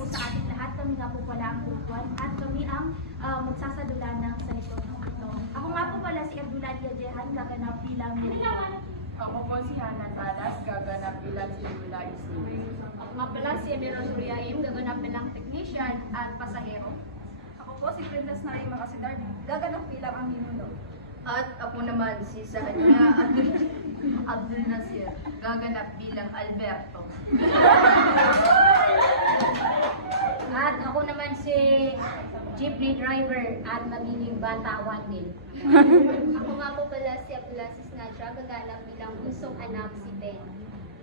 po sa ating lahat. Kami nga po pala ang Group 1 at kami ang magsasadula ng salita ng ito. Ako nga po pala si Abdullah Diajehan, gaganap bilang Ako po si Hanan Tadas, gaganap bilang si Lula Isi. Ako nga pala si Emiro Suriaim, gaganap bilang technician at pasahero. Ako po si Princess Narima Kasidar, gaganap bilang ang ninuno. At ako naman si Sahanya Abdul Nasir, gaganap bilang Alberto. At ako naman si jeepney driver at magiging batawan din. Ako nga po pala si Abdullah Cisnadra, gaganap bilang bunsong anak si Ben.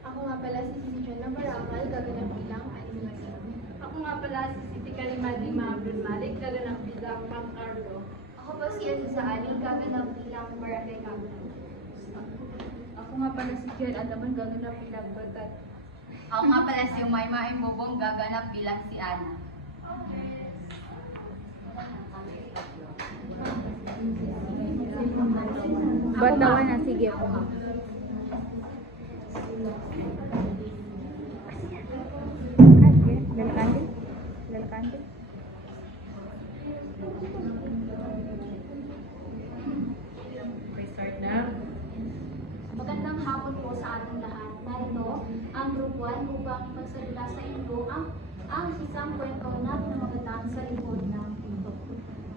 Ako nga pala si John Baramal, gaganap bilang animator. Ako nga pala si Siti Kalimadima Abdul Malik, gaganap bilang Pang Carlo. Ako po si Aziza Ali, gaganap bilang barangay captain. Ako nga pala si Jen Alaman, gaganap bilang Batat. Ako nga pala si Umayma Imbobong, gaganap bilang si Ana. Batawan na, sige po. Lalakante. Restart na. Magandang hapon po sa ating lahat. Narito ang Group 1 upang magsalita sa inyo ang isang kwento na pinamagatang sa likod ng pinto.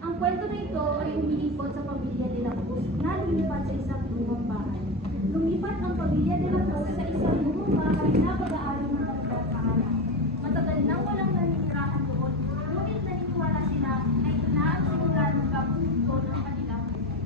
Ang kwento na ito ay umiikot sa pamilya de la Cruz na lumipat sa isang lumang bahay. Lumipat ang pamilya de la Cruz sa isang lumang bahay na pag-aari ng pagkakahala. Matagal nang walang nanitirahan doon, ngunit naniniwala sila na ito na ang simula ng pagpunto ng kanilang buhay.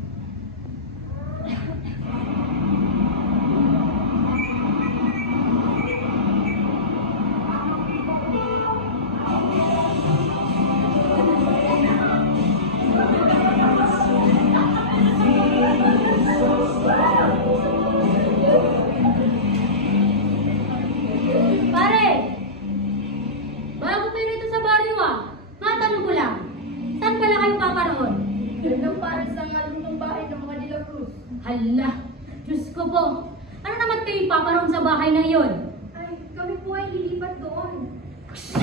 Pare! Bago kayo rito sa baryo matanong ko lang, saan pala kayo paparoon? Yan ang para sa malutong bahay ng mga De La Cruz. Hala, Diyos ko po, ano naman kayo paparoon sa bahay na iyon? Ay, kami po ay lilipat doon. Sus,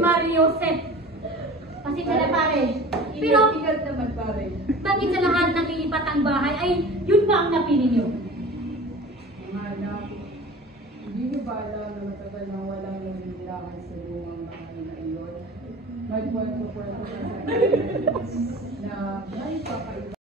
Mario Joseph. Kasi na pare. Pero, Ingat naman pare. bakit sa lahat ng lilipat ang bahay ay yun pa ang napili niyo? Mga anak, hindi niyo ba alam na matagal nang walang naninilahan sa lumang bahay na iyon? May kwento-kwento na may